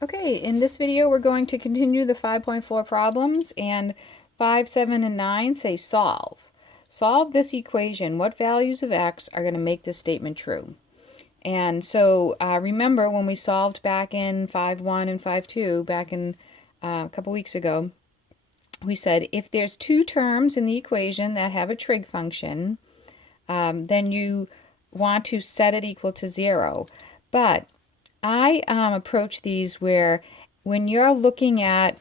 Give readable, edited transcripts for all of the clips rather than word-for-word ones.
Okay, in this video we're going to continue the 5.4 problems, and 5, 7, and 9 say solve. Solve this equation. What values of x are going to make this statement true? And so remember when we solved back in 5.1 and 5.2, back in a couple weeks ago, we said if there's two terms in the equation that have a trig function, then you want to set it equal to 0. But I approach these where when you're looking at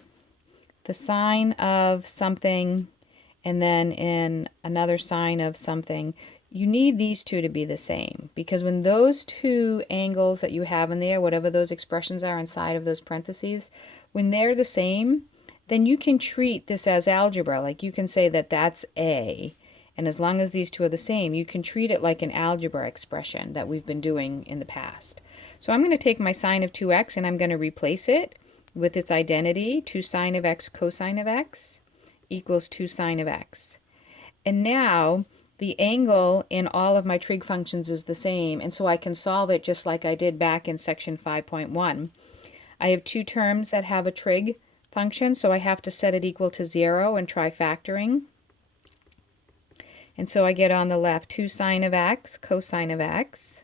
the sign of something and then in another sign of something, you need these two to be the same, because when those two angles that you have in there, whatever those expressions are inside of those parentheses, when they're the same, then you can treat this as algebra. Like you can say that that's A, and as long as these two are the same, you can treat it like an algebra expression that we've been doing in the past. So I'm going to take my sine of 2x and I'm going to replace it with its identity, 2 sine of x cosine of x equals 2 sine of x. And now the angle in all of my trig functions is the same, and so I can solve it just like I did back in section 5.1. I have two terms that have a trig function, so I have to set it equal to 0 and try factoring. And so I get on the left 2 sine of x cosine of x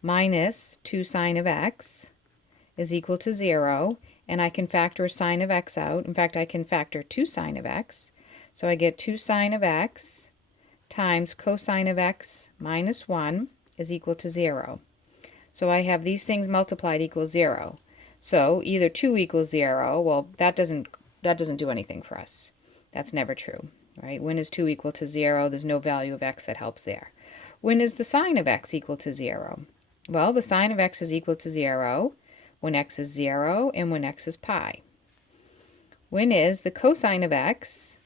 minus 2 sine of x is equal to 0, and I can factor sine of x out. In fact, I can factor 2 sine of x. So I get 2 sine of x times cosine of x minus 1 is equal to 0. So I have these things multiplied equals 0. So either 2 equals 0, well, that doesn't do anything for us. That's never true, right? When is 2 equal to 0? There's no value of x that helps there. When is the sine of x equal to 0? Well, the sine of x is equal to 0 when x is 0 and when x is pi. When is the cosine of x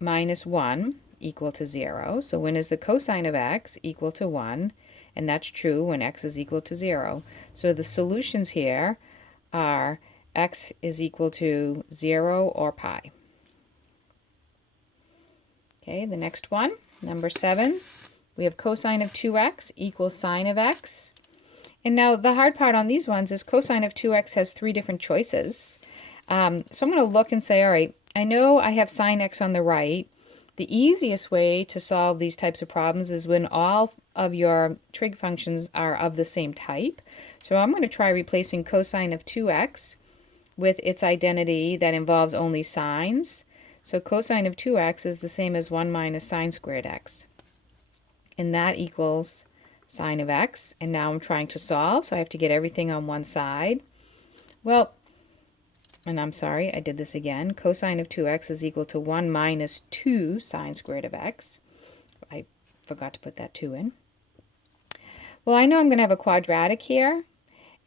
minus 1 equal to 0? So when is the cosine of x equal to 1? And that's true when x is equal to 0. So the solutions here are x is equal to 0 or pi. Okay, the next one, number 7. We have cosine of 2x equals sine of x. And now the hard part on these ones is cosine of 2x has 3 different choices. So I'm going to look and say, all right, I know I have sine x on the right. The easiest way to solve these types of problems is when all of your trig functions are of the same type. So I'm going to try replacing cosine of 2x with its identity that involves only sines. So cosine of 2x is the same as 1 minus sine squared x. And that equals sine of x. And now I'm trying to solve, so I have to get everything on one side. Well, and I'm sorry, I did this again. Cosine of 2x is equal to 1 minus 2 sine squared of x. I forgot to put that 2 in. Well, I know I'm going to have a quadratic here.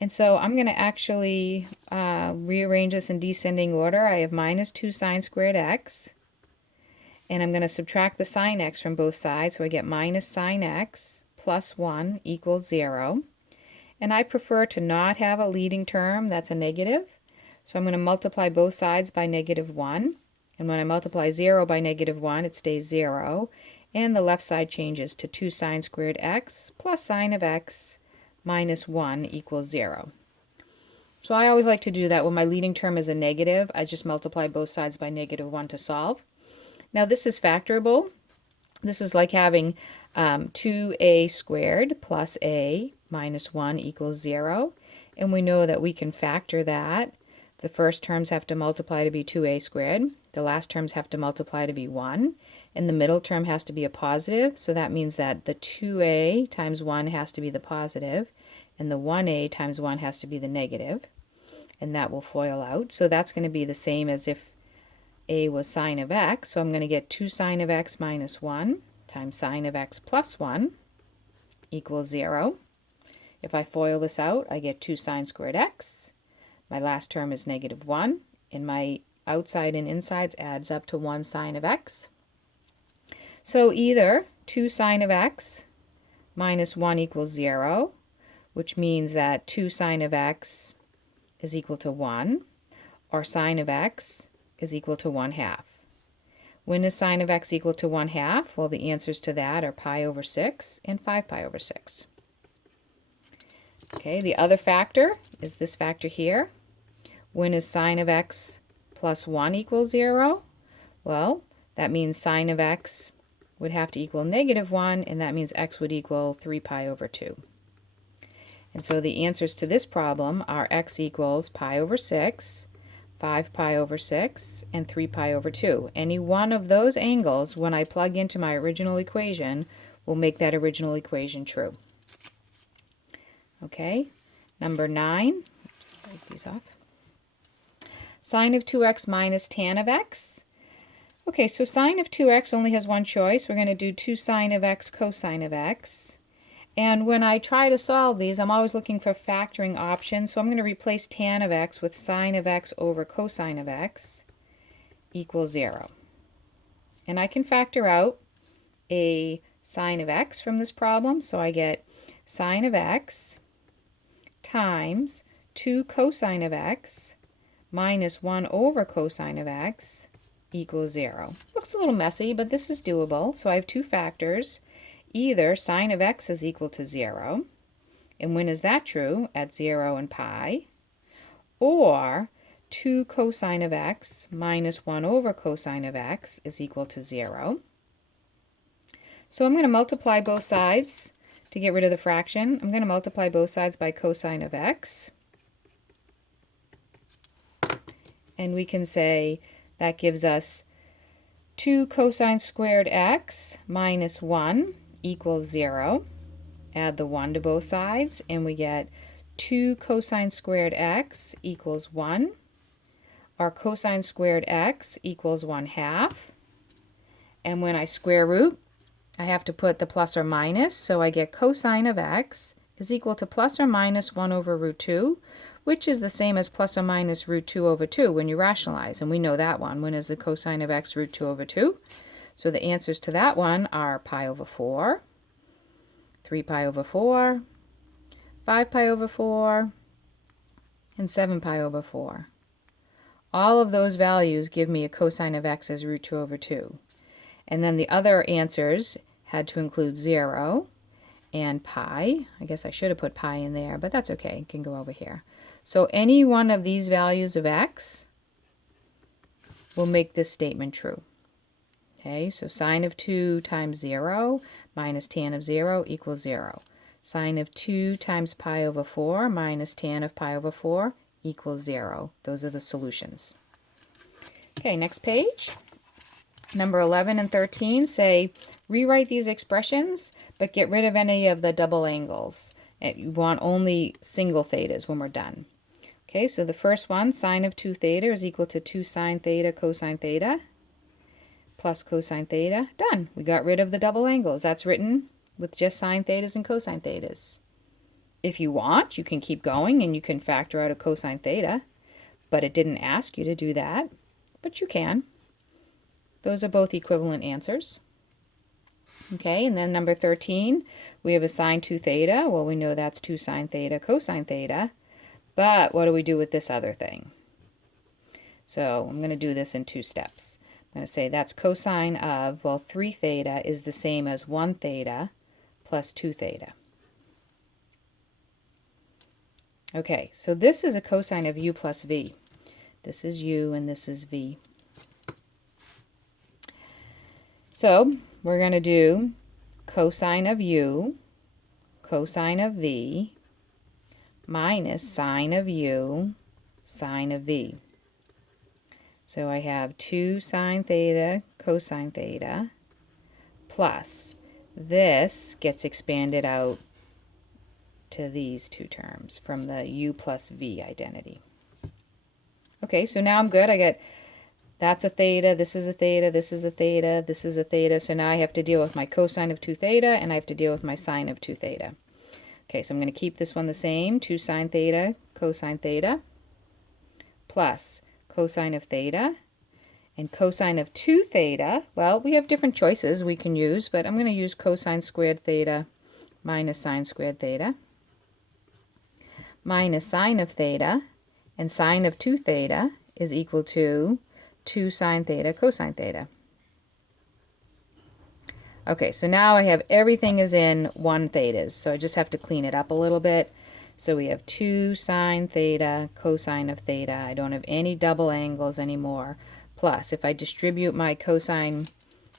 And so I'm going to actually rearrange this in descending order. I have minus 2 sine squared x. And I'm going to subtract the sine x from both sides. So I get minus sine x plus 1 equals 0. And I prefer to not have a leading term that's a negative. So I'm going to multiply both sides by negative 1. And when I multiply 0 by negative 1, it stays 0. And the left side changes to 2 sine squared x plus sine of x minus 1 equals 0. So I always like to do that when my leading term is a negative. I just multiply both sides by negative 1 to solve. Now this is factorable. This is like having 2a squared plus a minus 1 equals 0. And we know that we can factor that. The first terms have to multiply to be 2a squared. The last terms have to multiply to be 1. And the middle term has to be a positive. So that means that the 2a times 1 has to be the positive. And the 1a times 1 has to be the negative. And that will FOIL out. So that's going to be the same as if a was sine of x. So I'm going to get 2 sine of x minus 1 times sine of x plus 1 equals 0. If I FOIL this out, I get 2 sine squared x. My last term is negative 1, and my outside and insides adds up to 1 sine of x. So either 2 sine of x minus 1 equals 0, which means that 2 sine of x is equal to 1, or sine of x is equal to 1/2. When is sine of x equal to 1/2? Well, the answers to that are pi over 6 and 5 pi over 6. Okay, the other factor is this factor here. When is sine of x plus 1 equals 0? Well, that means sine of x would have to equal -1, and that means x would equal 3 pi over 2. And so the answers to this problem are x equals pi over 6, 5 pi over 6, and 3 pi over 2. Any one of those angles, when I plug into my original equation, will make that original equation true. Okay, number 9, just break these off. Sine of 2x minus tan of x. Okay, so sine of 2x only has one choice. We're going to do 2 sine of x cosine of x. And when I try to solve these, I'm always looking for factoring options. So I'm going to replace tan of x with sine of x over cosine of x equals 0. And I can factor out a sine of x from this problem. So I get sine of x times 2 cosine of x minus 1 over cosine of x equals 0. Looks a little messy, but this is doable. So I have two factors. Either sine of x is equal to 0, and when is that true? At 0 and pi, or 2 cosine of x minus 1 over cosine of x is equal to 0. So I'm going to multiply both sides to get rid of the fraction. I'm going to multiply both sides by cosine of x, and we can say that gives us 2 cosine squared x minus 1 equals 0. Add the 1 to both sides, and we get 2 cosine squared x equals 1. Or cosine squared x equals 1/2. And when I square root, I have to put the plus or minus, so I get cosine of x is equal to plus or minus 1 over root 2, which is the same as plus or minus root 2 over 2 when you rationalize, and we know that one. When is the cosine of x root 2 over 2? So the answers to that one are pi over 4, 3 pi over 4, 5 pi over 4, and 7 pi over 4. All of those values give me a cosine of x as root 2 over 2. And then the other answers had to include 0 and pi. I guess I should have put pi in there, but that's okay. It can go over here. So any one of these values of x will make this statement true. Okay, so sine of 2 times 0 minus tan of 0 equals 0. Sine of 2 times pi over 4 minus tan of pi over 4 equals 0. Those are the solutions. Okay, next page. Number 11 and 13 say, rewrite these expressions, but get rid of any of the double angles. You want only single thetas when we're done. Okay, so the first one, sine of 2 theta is equal to 2 sine theta cosine theta plus cosine theta. Done. We got rid of the double angles. That's written with just sine thetas and cosine thetas. If you want, you can keep going and you can factor out a cosine theta, but it didn't ask you to do that, but you can. Those are both equivalent answers. Okay, and then number 13, we have a sine 2 theta. Well, we know that's 2 sine theta cosine theta, but what do we do with this other thing? So I'm going to do this in 2 steps. I'm going to say that's cosine of, well, 3 theta is the same as 1 theta plus 2 theta. Okay, so this is a cosine of u plus v. This is u and this is v. So we're going to do cosine of u, cosine of v, minus sine of u, sine of v. So I have 2 sine theta cosine theta plus this gets expanded out to these two terms from the u plus v identity. Okay, so now I'm good. I get that's a theta, this is a theta, this is a theta, this is a theta. So now I have to deal with my cosine of 2 theta and I have to deal with my sine of 2 theta. Okay, so I'm going to keep this one the same, 2 sine theta cosine theta plus cosine of theta, and cosine of 2 theta, well, we have different choices we can use, but I'm going to use cosine squared theta minus sine squared theta, minus sine of theta, and sine of 2 theta is equal to 2 sine theta cosine theta. Okay, so now I have everything is in 1 thetas, so I just have to clean it up a little bit. So we have 2 sine theta cosine of theta. I don't have any double angles anymore. Plus, if I distribute my cosine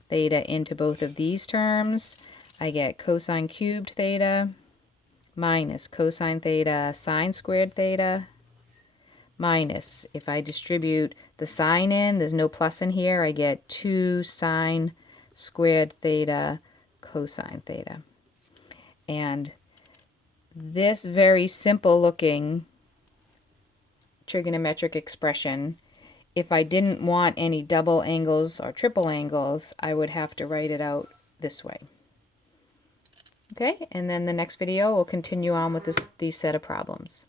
theta into both of these terms, I get cosine cubed theta minus cosine theta sine squared theta minus, if I distribute the sine in, there's no plus in here, I get 2 sine squared theta cosine theta. And this very simple looking trigonometric expression, if I didn't want any double angles or triple angles, I would have to write it out this way. Okay, and then the next video we'll continue on with these set of problems.